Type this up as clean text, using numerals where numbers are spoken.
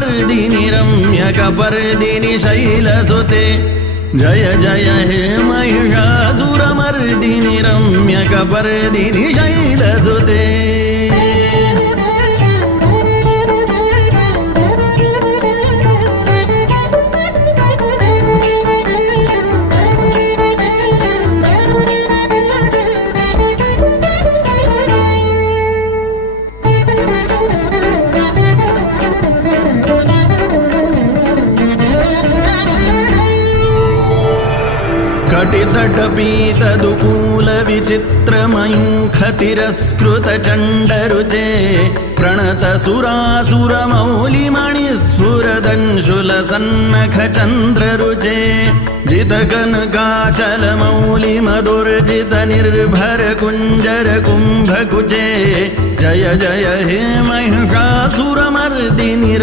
महिषासुरमर्दिनि रम्यकपर्दिनि शैलसुते जय जय हे महिषासुरमर्दिनि रम्यकपर्दिनि शैलसुते कटितटपीतदुकूलविचित्रमयूखतिरस्कृतचण्डरुचे प्रणतसुरासुरमौलिमणिस्फुरदंशुलसन्नखचन्द्ररुचे जितकनकाचलमौलिमदुर्जितनिर्भरकुञ्जरकुम्भकुचे जय जय हे महिषासुरमर्दिनि